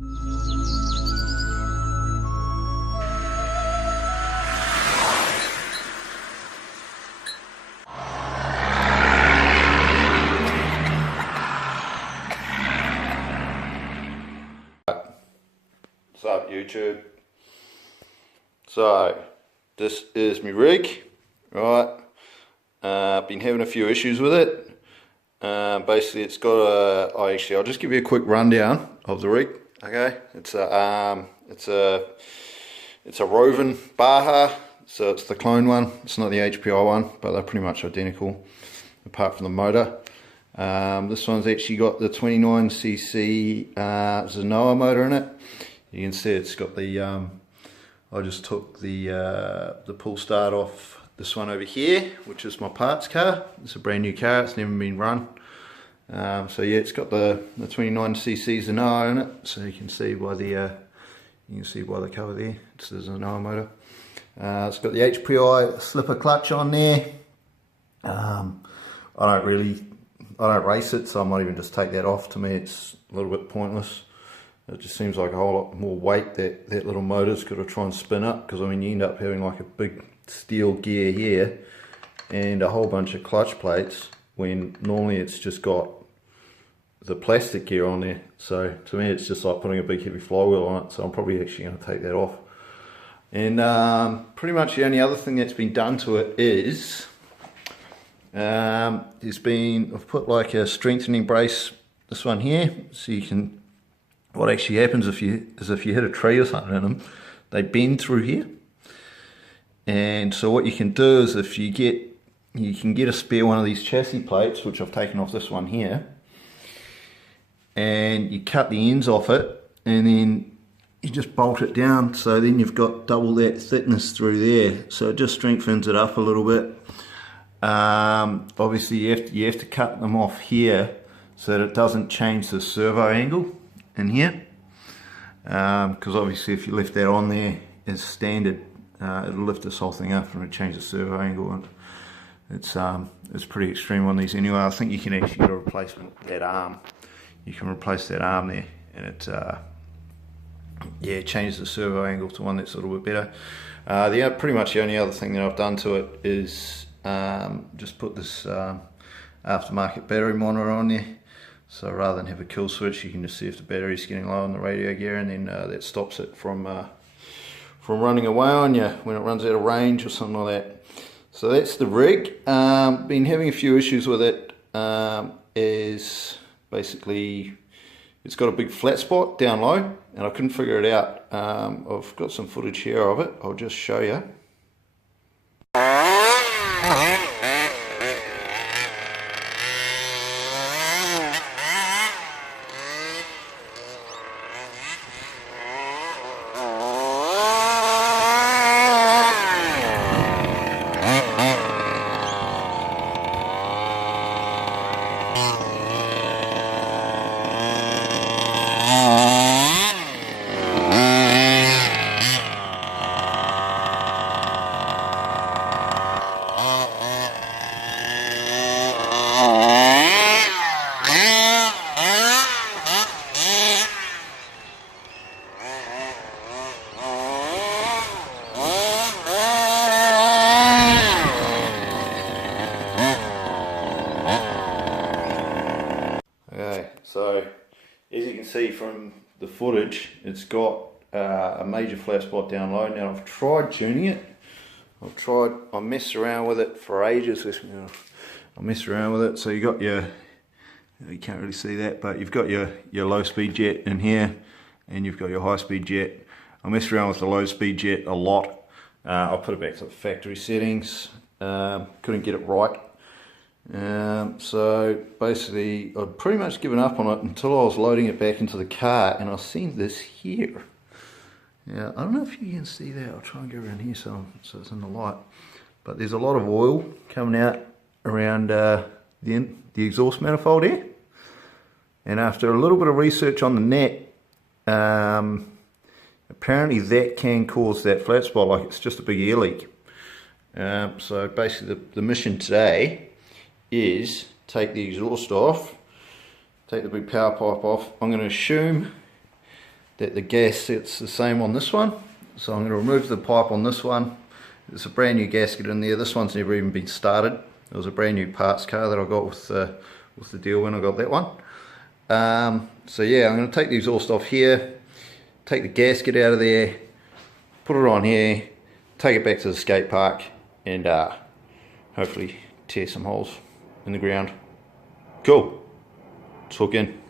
What's up, YouTube? So this is my rig, right? Been having a few issues with it. Basically, it's got a. I'll just give you a quick rundown of the rig. Okay, it's a Roven Baja, so it's the clone one. It's not the HPI one, but they're pretty much identical, apart from the motor. This one's actually got the 29cc Zenoa motor in it. You can see it's got the. I just took the pull start off this one over here, which is my parts car. It's a brand new car. It's never been run. So yeah, it's got the 29cc Zenoa in it. So you can see by the cover there. It's the Zenoa motor. It's got the HPI slipper clutch on there. I don't race it, so I might even just take that off. To me, it's a little bit pointless. It just seems like a whole lot more weight that little motor's got to try and spin up, because I mean, you end up having like a big steel gear here and a whole bunch of clutch plates, when normally it's just got the plastic gear on there. So to me, it's just like putting a big heavy flywheel on it. So I'm probably actually going to take that off. And pretty much the only other thing that's been done to it is I've put like a strengthening brace, this one here, so you can. What actually happens if you hit a tree or something in them, they bend through here. And so what you can do is, if you can get a spare one of these chassis plates, which I've taken off this one here, and you cut the ends off it, and then you just bolt it down, so then you've got double that thickness through there. So it just strengthens it up a little bit. Obviously you have to cut them off here so that it doesn't change the servo angle in here, because obviously if you left that on there as standard, it'll lift this whole thing up and it'll change the servo angle, and it's pretty extreme on these anyway. I think you can actually get a replacement that arm. You can replace that arm there, and it changes the servo angle to one that's a little bit better. Pretty much the only other thing that I've done to it is just put this aftermarket battery monitor on there. So rather than have a kill switch, you can just see if the battery's getting low on the radio gear, and then that stops it from running away on you when it runs out of range or something like that. So that's the rig. Been having a few issues with it. Is basically it's got a big flat spot down low, and I couldn't figure it out. I've got some footage here of it. I'll just show you. So as you can see from the footage, it's got a major flat spot down low. Now I've tried tuning it. I messed around with it for ages. I messed around with it. So you got you can't really see that, but you've got your low speed jet in here, and you've got your high speed jet. I messed around with the low speed jet a lot. I'll put it back to the factory settings. Couldn't get it right. So basically I'd pretty much given up on it until I was loading it back into the car, and I've seen this here. Yeah, I don't know if you can see that. I'll try and go around here so it's in the light. But there's a lot of oil coming out around the exhaust manifold here. And after a little bit of research on the net, apparently that can cause that flat spot, like it's just a big air leak. So basically the mission today is take the exhaust off, take the big power pipe off. I'm going to assume that the gasket the same on this one. So I'm going to remove the pipe on this one. There's a brand new gasket in there. This one's never even been started. It was a brand new parts car that I got with the deal when I got that one. So yeah, I'm going to take the exhaust off here, take the gasket out of there, put it on here, take it back to the skate park, and hopefully tear some holes in the ground. Cool. Let's hook in.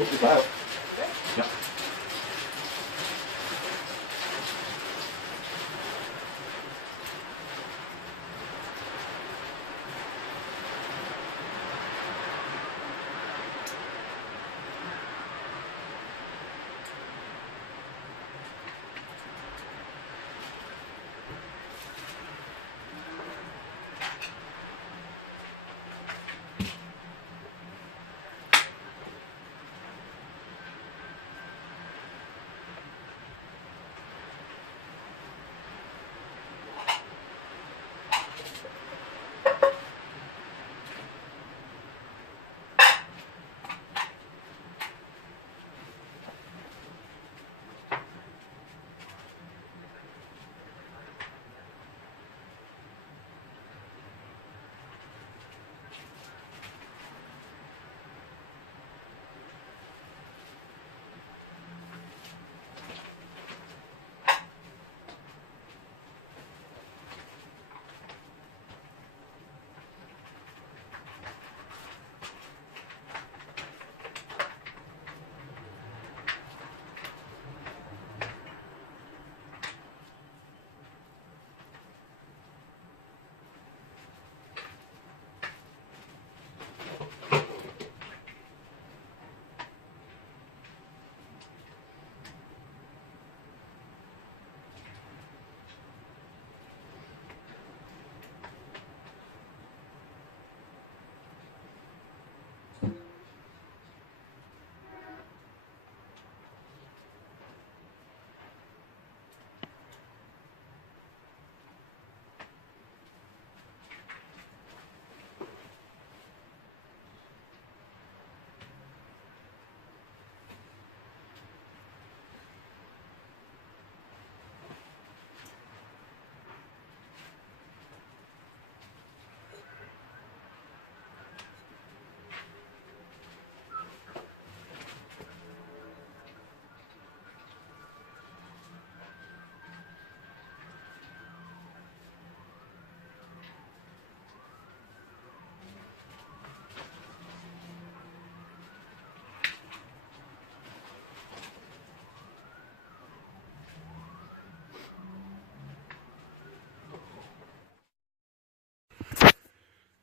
Push the bail. Yep.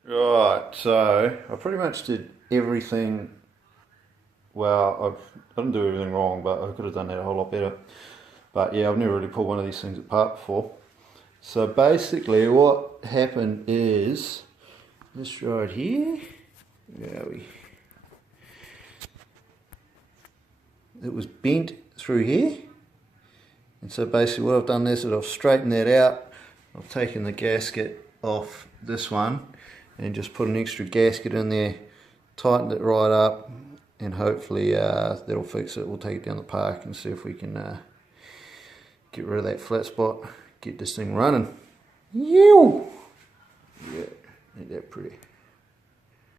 Right, so I pretty much did everything. Well, I didn't do everything wrong, but I could have done that a whole lot better. But yeah, I've never really pulled one of these things apart before. So basically what happened is, this right here, it was bent through here. And so basically what I've done is that I've straightened that out. I've taken the gasket off this one and just put an extra gasket in there, tightened it right up, and hopefully that'll fix it. We'll take it down the park and see if we can get rid of that flat spot, get this thing running. Yeah, ain't that pretty?